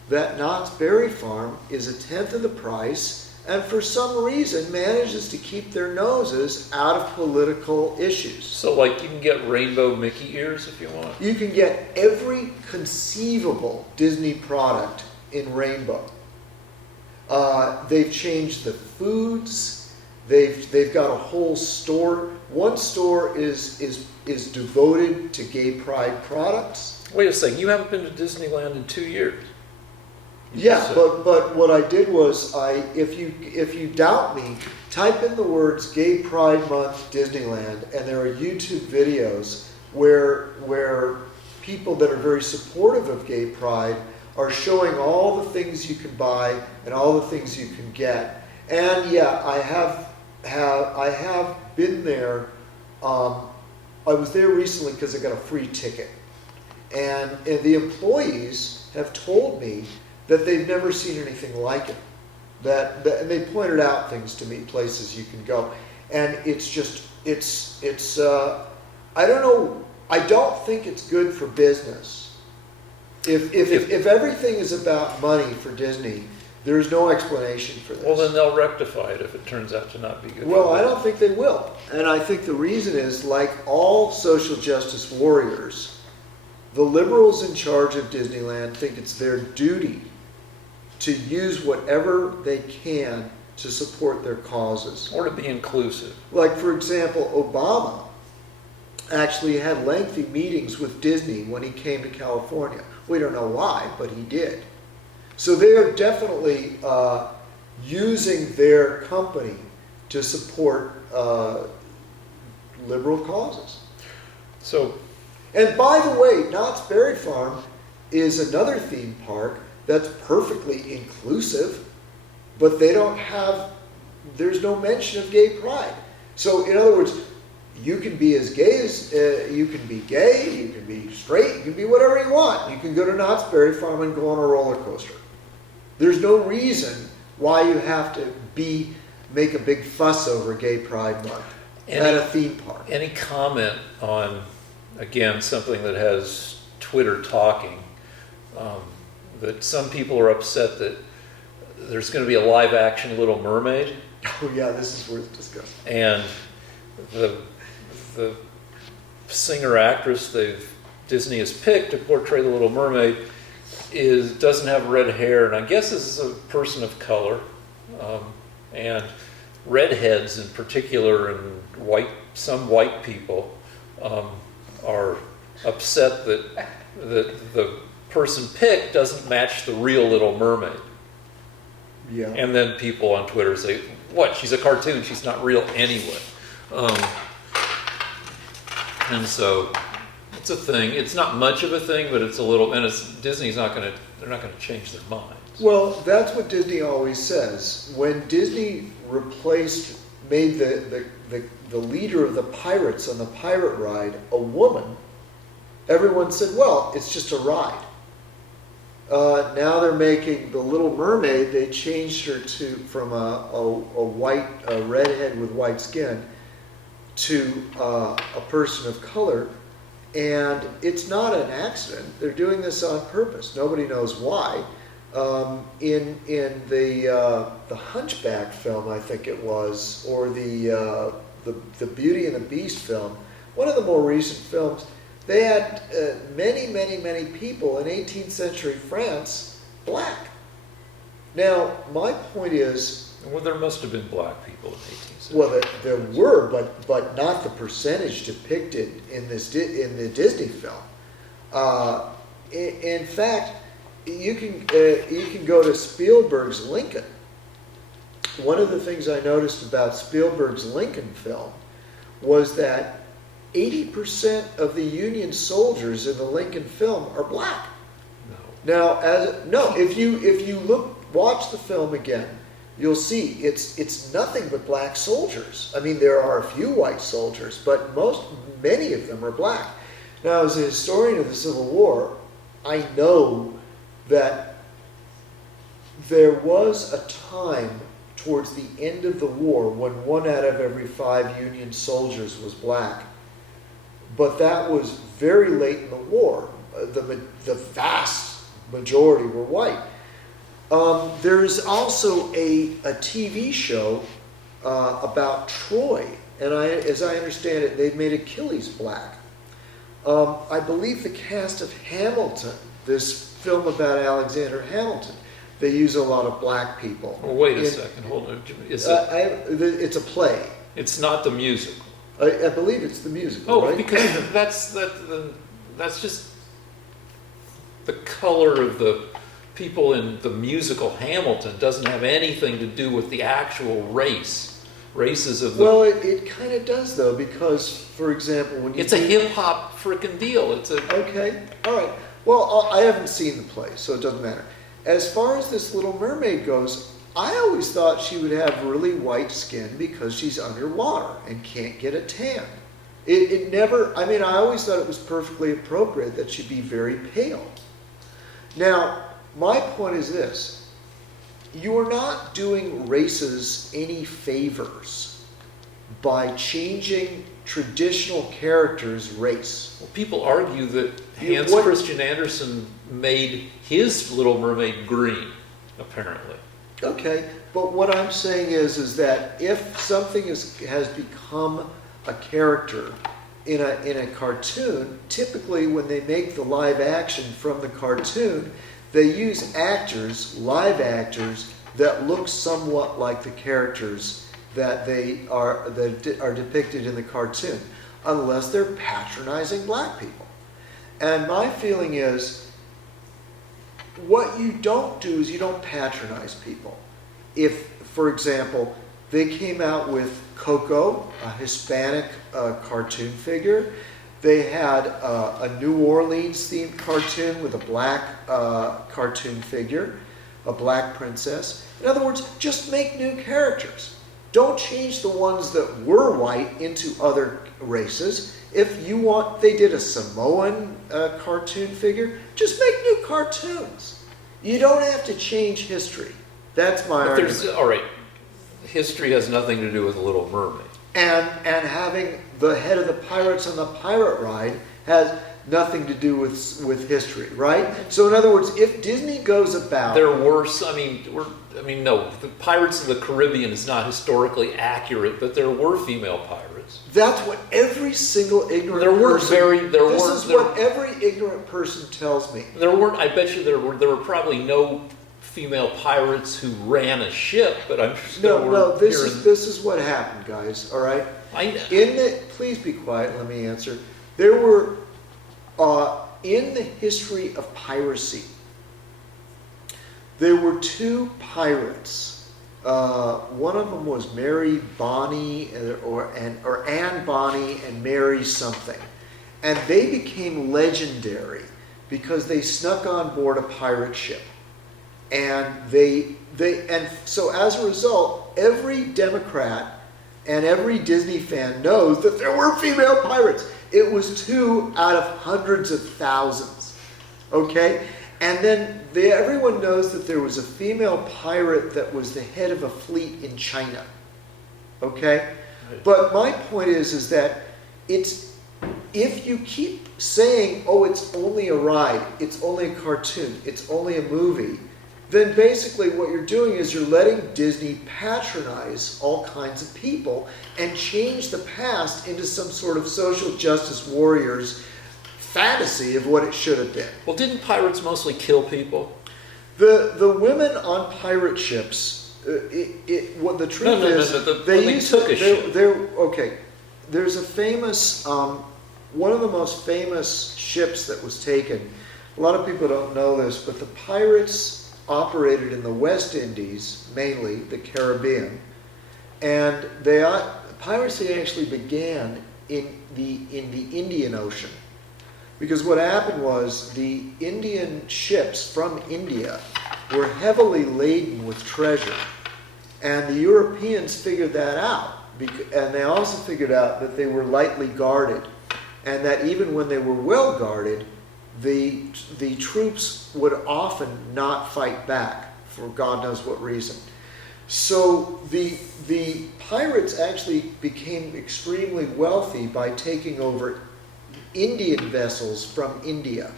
that Knott's Berry Farm is a tenth of the price and for some reason manages to keep their noses out of political issues. So like you can get rainbow Mickey ears if you want? You can get every conceivable Disney product in rainbow. They've changed the foods. They've got a whole store. One store is devoted to gay pride products. Wait a second, you haven't been to Disneyland in 2 years. Yeah, but what I did was if you doubt me, type in the words Gay Pride Month Disneyland, and there are YouTube videos where people that are very supportive of gay pride are showing all the things you can buy and all the things you can get. And yeah, I have been there. I was there recently because I got a free ticket, and the employees have told me that they've never seen anything like it. And they pointed out things to me, places you can go, and it's just I don't know. I don't think it's good for business. If everything is about money for Disney, there's no explanation for this. Well, then they'll rectify it if it turns out to not be good. Well, I don't think they will. And I think the reason is, like all social justice warriors, the liberals in charge of Disneyland think it's their duty to use whatever they can to support their causes. Or to be inclusive. Like, for example, Obama actually had lengthy meetings with Disney when he came to California. We don't know why, but he did. So they are definitely using their company to support liberal causes. So, and by the way, Knott's Berry Farm is another theme park that's perfectly inclusive, but there's no mention of gay pride. So in other words, you can be as gay as, you can be gay, you can be straight, you can be whatever you want. You can go to Knott's Berry Farm and go on a roller coaster. There's no reason why you have to make a big fuss over Gay Pride Month at a theme park. Any comment on, again, something that has Twitter talking, that some people are upset that there's going to be a live action Little Mermaid? Oh yeah, this is worth discussing. And the singer-actress Disney has picked to portray the Little Mermaid doesn't have red hair, and I guess this is a person of color, and redheads in particular, and some white people are upset that the person picked doesn't match the real Little Mermaid. Yeah. And then people on Twitter say, what? She's a cartoon. She's not real anyway. And so it's a thing. It's not much of a thing, but it's a little. And Disney's not going to. They're not going to change their minds. Well, that's what Disney always says. When Disney made the leader of the pirates on the pirate ride a woman, everyone said, well, it's just a ride. Now they're making the Little Mermaid. They changed her from a redhead with white skin to a person of color, and it's not an accident. They're doing this on purpose. Nobody knows why. In the Hunchback film, I think it was, or the Beauty and the Beast film, one of the more recent films, they had many people in 18th century France black. Now, my point is... Well, there must have been black people in 18th century. Well, there were, but not the percentage depicted in the Disney film. In fact, you can go to Spielberg's Lincoln. One of the things I noticed about Spielberg's Lincoln film was that 80% of the Union soldiers in the Lincoln film are black. No. Now, if you watch the film again, you'll see it's nothing but black soldiers. I mean, there are a few white soldiers, but many of them are black. Now, as a historian of the Civil War, I know that there was a time towards the end of the war when 1 out of every 5 Union soldiers was black. But that was very late in the war. The vast majority were white. There's also a TV show about Troy, and as I understand it, they've made Achilles black. I believe the cast of Hamilton, this film about Alexander Hamilton, they use a lot of black people. Well, wait a second, hold on. It's a play. It's not the musical. I believe it's the musical. Oh, right? because that's just the color of the people in the musical Hamilton doesn't have anything to do with the actual races of the... Well, it kind of does, though, because, for example, when you... It's a hip-hop frickin' deal. It's a... Okay, all right. Well, I haven't seen the play, so it doesn't matter. As far as this Little Mermaid goes, I always thought she would have really white skin because she's underwater and can't get a tan. It never... I mean, I always thought it was perfectly appropriate that she be very pale. Now, my point is this. You are not doing races any favors by changing traditional characters' race. Well, people argue that Hans Christian Andersen made his Little Mermaid green, apparently. Okay, but what I'm saying is that if something has become a character in a cartoon, typically when they make the live action from the cartoon, they use live actors that look somewhat like the characters that are depicted in the cartoon, unless they're patronizing black people. And my feeling is, what you don't do is you don't patronize people. If, for example, they came out with Coco, a Hispanic cartoon figure, they had a New Orleans-themed cartoon with a black cartoon figure, a black princess. In other words, just make new characters. Don't change the ones that were white into other races. If you want, they did a Samoan cartoon figure, just make new cartoons. You don't have to change history. That's my argument. All right, history has nothing to do with The Little Mermaid. And having the head of the pirates on the pirate ride has nothing to do with history, right? So in other words, if Disney goes about... There were, no, the Pirates of the Caribbean is not historically accurate, but there were female pirates. That's what every single ignorant what every ignorant person tells me. There weren't, I bet you there were probably no female pirates who ran a ship, but I'm sure this is what happened, guys, all right? Please be quiet, let me answer. There were, in the history of piracy, there were 2 pirates One of them was Mary Bonnie or Anne Bonnie and Mary something. And they became legendary because they snuck on board a pirate ship. And so as a result, every Democrat and every Disney fan knows that there were female pirates. It was 2 out of hundreds of thousands. Okay? And then everyone knows that there was a female pirate that was the head of a fleet in China. Okay? But my point is that if you keep saying, oh, it's only a ride, it's only a cartoon, it's only a movie, then basically what you're doing is you're letting Disney patronize all kinds of people and change the past into some sort of social justice warriors fantasy of what it should have been. Well, didn't pirates mostly kill people? The women on pirate ships, what the truth is, they took a ship. Okay, there's a famous, one of the most famous ships that was taken. A lot of people don't know this, but the pirates operated in the West Indies, mainly the Caribbean, and piracy actually began in the Indian Ocean. Because what happened was the Indian ships from India were heavily laden with treasure. And the Europeans figured that out. And they also figured out that they were lightly guarded. And that even when they were well guarded, the troops would often not fight back for God knows what reason. So the pirates actually became extremely wealthy by taking over Indian vessels from India.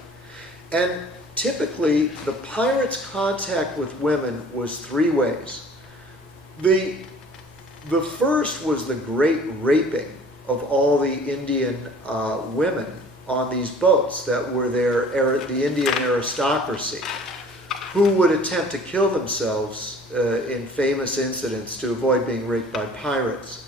And typically, the pirates' contact with women was 3 ways. The first was the great raping of all the Indian women on these boats that were the Indian aristocracy, who would attempt to kill themselves in famous incidents to avoid being raped by pirates.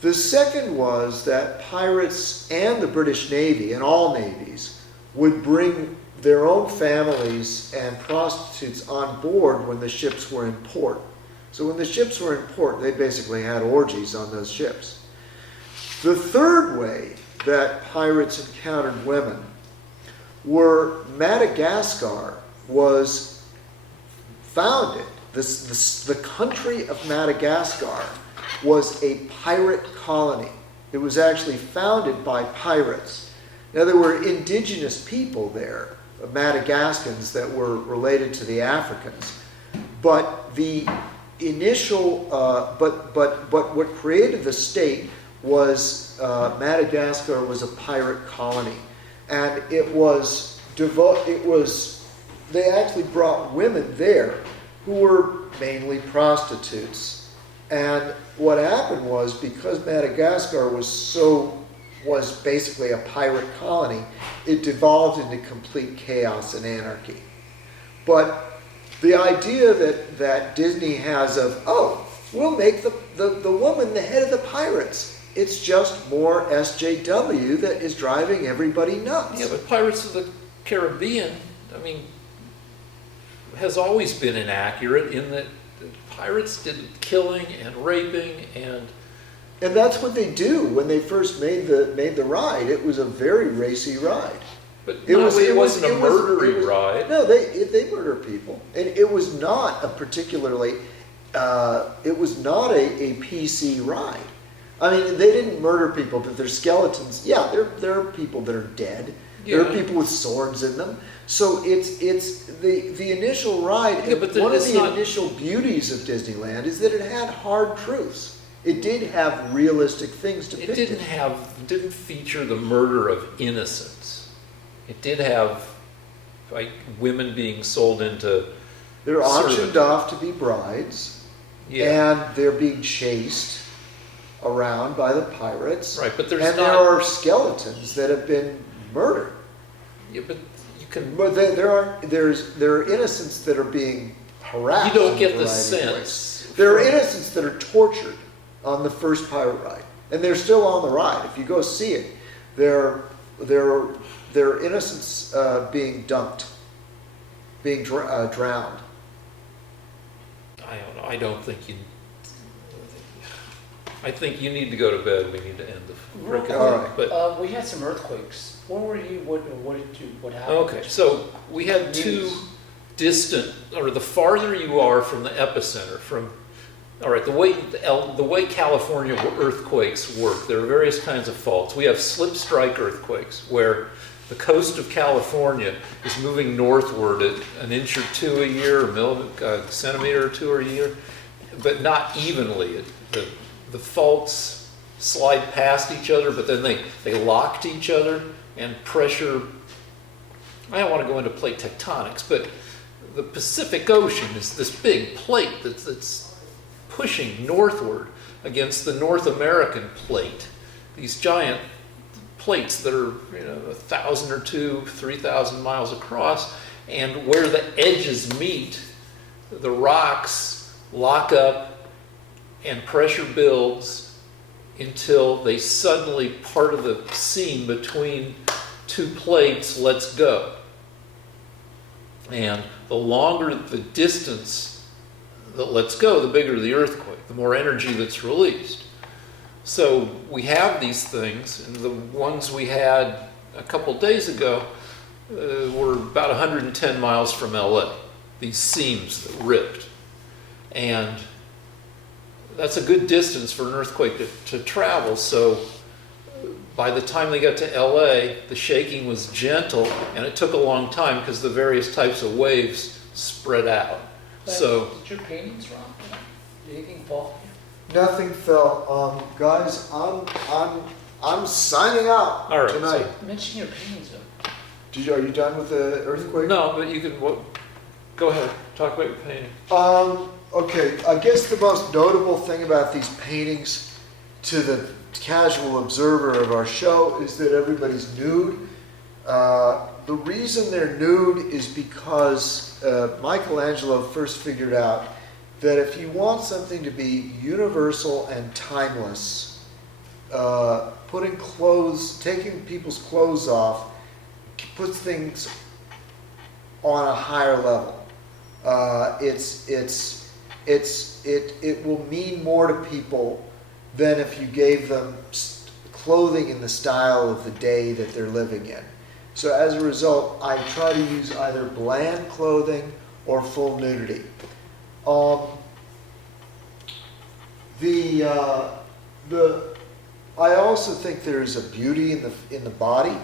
The second was that pirates and the British Navy, and all navies, would bring their own families and prostitutes on board when the ships were in port. So when the ships were in port, they basically had orgies on those ships. The third way that pirates encountered women were Madagascar was founded. The country of Madagascar was a pirate colony. It was actually founded by pirates. Now there were indigenous people there, Madagascans that were related to the Africans, but the initial, but what created the state was Madagascar was a pirate colony, and they actually brought women there who were mainly prostitutes. And what happened was, because Madagascar was basically a pirate colony, it devolved into complete chaos and anarchy. But the idea that Disney has of, oh, we'll make the woman the head of the pirates, it's just more SJW that is driving everybody nuts. Yeah, but Pirates of the Caribbean, I mean, has always been inaccurate in that pirates did killing and raping and that's what they do. When they first made the ride, it was a very racy ride. But it wasn't a murdery ride. No, they murder people, and it was not a particularly it was not a PC ride. I mean, they didn't murder people, but their skeletons. Yeah, there are people that are dead. Yeah. There are people with swords in them. So it's the initial ride. Yeah, but one of the initial beauties of Disneyland is that it had hard truths. It did have realistic things depicted. It didn't feature the murder of innocents. It did have like women being sold into. They're auctioned off to be brides, and they're being chased around by the pirates. Right, but there are skeletons that have been murdered. Yeah, but you can. But there are innocents that are being harassed. You don't get the sense. There are innocents that are tortured on the first pirate ride, and they're still on the ride. If you go see it, there are innocents being dumped, being drowned. I don't know. I don't think you. I think you need to go to bed. We need to end the Real recording. All right. But We had some earthquakes. Where were you? What happened? okay, so we had two News. distant, or the farther you are from the epicenter, all right, the way California earthquakes work, there are various kinds of faults. We have slip strike earthquakes, where the coast of California is moving northward at an inch or two a year, a centimeter or two a year, but not evenly. The faults slide past each other, but then they lock to each other, and pressure, I don't want to go into plate tectonics, but the Pacific Ocean is this big plate that's pushing northward against the North American plate. These giant plates that are 1,000 or 3,000 miles across, and where the edges meet, the rocks lock up and pressure builds until they suddenly, part of the seam between two plates lets go. And the longer the distance that lets go, the bigger the earthquake, the more energy that's released. So we have these things, and the ones we had a couple days ago were about 110 miles from LA, these seams that ripped. And that's a good distance for an earthquake to travel. So by the time they got to LA, the shaking was gentle, and it took a long time because the various types of waves spread out. So Did your paintings wrong? Did anything fall? Nothing fell. Guys, I'm signing out All right, tonight. Mention your paintings though. Are you done with the earthquake? no, but you can go ahead, talk about your painting. Okay, I guess the most notable thing about these paintings to the casual observer of our show is that everybody's nude. The reason they're nude is because Michelangelo first figured out that if you want something to be universal and timeless, taking people's clothes off puts things on a higher level. It will mean more to people than if you gave them clothing in the style of the day that they're living in. So as a result, I try to use either bland clothing or full nudity. I also think there's a beauty in the body,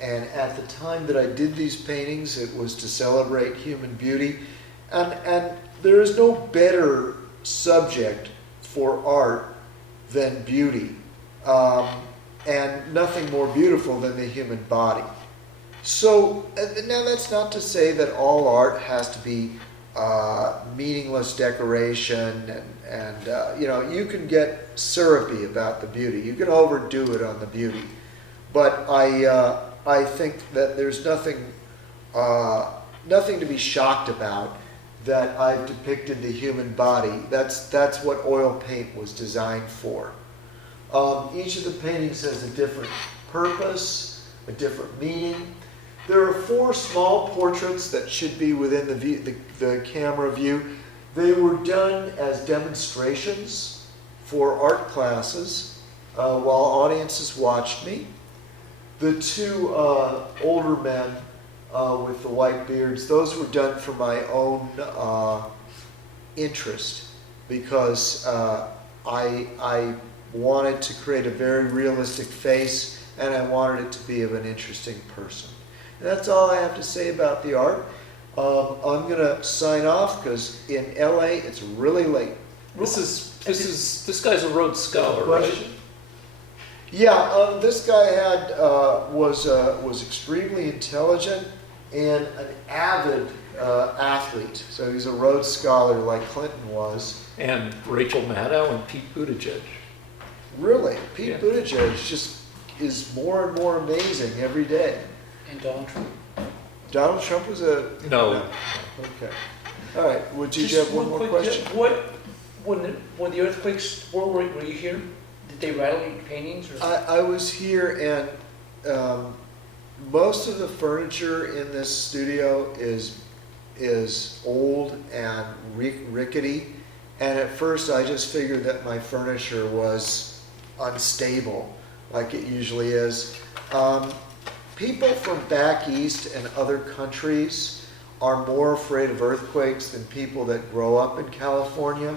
and at the time that I did these paintings, it was to celebrate human beauty, and there is no better subject for art than beauty, and nothing more beautiful than the human body. So now that's not to say that all art has to be meaningless decoration, and you can get syrupy about the beauty. You can overdo it on the beauty, but I think that there's nothing to be shocked about that I've depicted the human body. That's what oil paint was designed for. Each of the paintings has a different purpose, a different meaning. There are 4 small portraits that should be within the camera view. They were done as demonstrations for art classes while audiences watched me. The 2 older men with the white beards, those were done for my own interest, because I wanted to create a very realistic face, and I wanted it to be of an interesting person. And that's all I have to say about the art. I'm going to sign off because in LA it's really late. This guy's a Rhodes Scholar, right? Yeah, this guy was extremely intelligent and an avid athlete. So he's a Rhodes Scholar like Clinton was. And Rachel Maddow and Pete Buttigieg. Really, Pete Yeah. Buttigieg just is more and more amazing every day. And Donald Trump. Donald Trump was a... No. Okay. All right, would you Just have one more quick, question? When the earthquakes were you here? Did they rattle your paintings? Or? I was here, and most of the furniture in this studio is old and rickety, And at first I just figured that my furniture was unstable, like it usually is. People from back east and other countries are more afraid of earthquakes than people that grow up in California.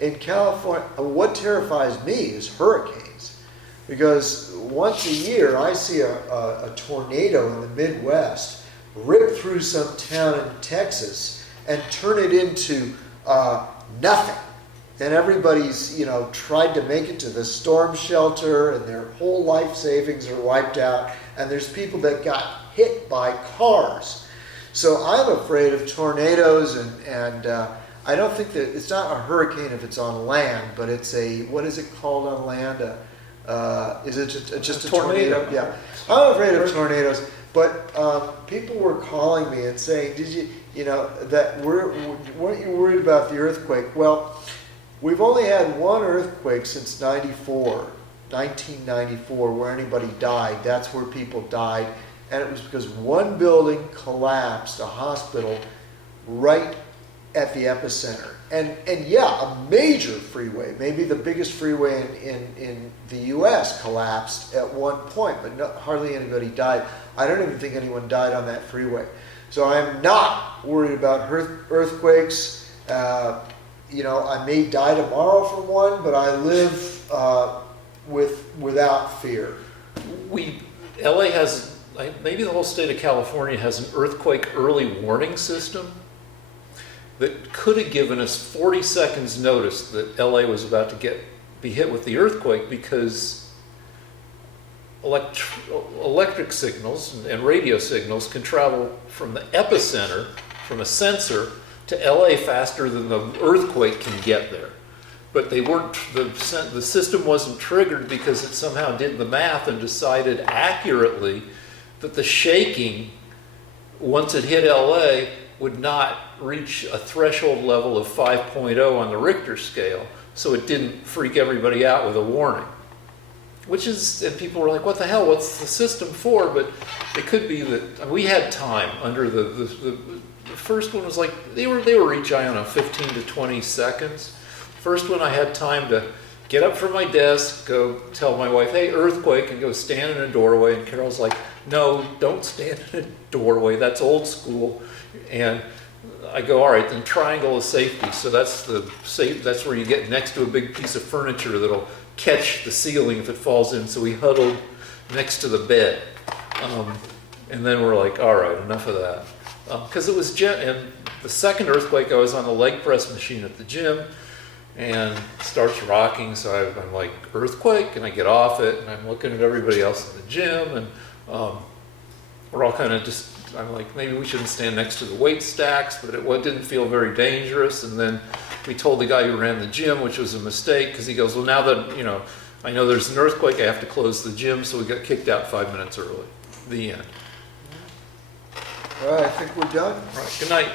In California, what terrifies me is hurricanes. Because once a year I see a tornado in the Midwest rip through some town in Texas and turn it into nothing. And everybody's, tried to make it to the storm shelter and their whole life savings are wiped out. And there's people that got hit by cars. So I'm afraid of tornadoes and I don't think that, it's not a hurricane if it's on land, but it's what is it called on land? Is it just a tornado? Yeah. I'm afraid of tornadoes. But people were calling me and saying, that weren't you worried about the earthquake? Well, we've only had one earthquake since 1994, where anybody died. That's where people died. And it was because one building collapsed, a hospital, right at the epicenter. And yeah, a major freeway, maybe the biggest freeway in the U.S. collapsed at one point, but hardly anybody died. I don't even think anyone died on that freeway. So I'm not worried about earthquakes. I may die tomorrow from one, but I live without fear. LA has, maybe the whole state of California has an earthquake early warning system that could have given us 40 seconds notice that LA was about to be hit with the earthquake, because electric signals and radio signals can travel from the epicenter, from a sensor, to LA faster than the earthquake can get there. But they weren't, the system wasn't triggered because it somehow did the math and decided accurately that the shaking, once it hit LA, would not reach a threshold level of 5.0 on the Richter scale, so it didn't freak everybody out with a warning. And people were like, what the hell, what's the system for? But it could be that we had time under the first one was like, they were each, 15 to 20 seconds. First one I had time to get up from my desk, go tell my wife, hey, earthquake, and go stand in a doorway. And Carol's like, no, don't stand in a doorway, that's old school. And I go, all right, then triangle of safety. So that's where you get next to a big piece of furniture that'll catch the ceiling if it falls in. So we huddled next to the bed. And then we're like, all right, enough of that. Because it was and the second earthquake, I was on the leg press machine at the gym, and it starts rocking. So I'm like, earthquake, and I get off it, and I'm looking at everybody else in the gym, and we're all kind of just, I'm like, maybe we shouldn't stand next to the weight stacks, but it didn't feel very dangerous. And then we told the guy who ran the gym, which was a mistake, because he goes, well, now that, I know there's an earthquake, I have to close the gym, so we got kicked out 5 minutes early. The end. All right, I think we're done. All right, good night.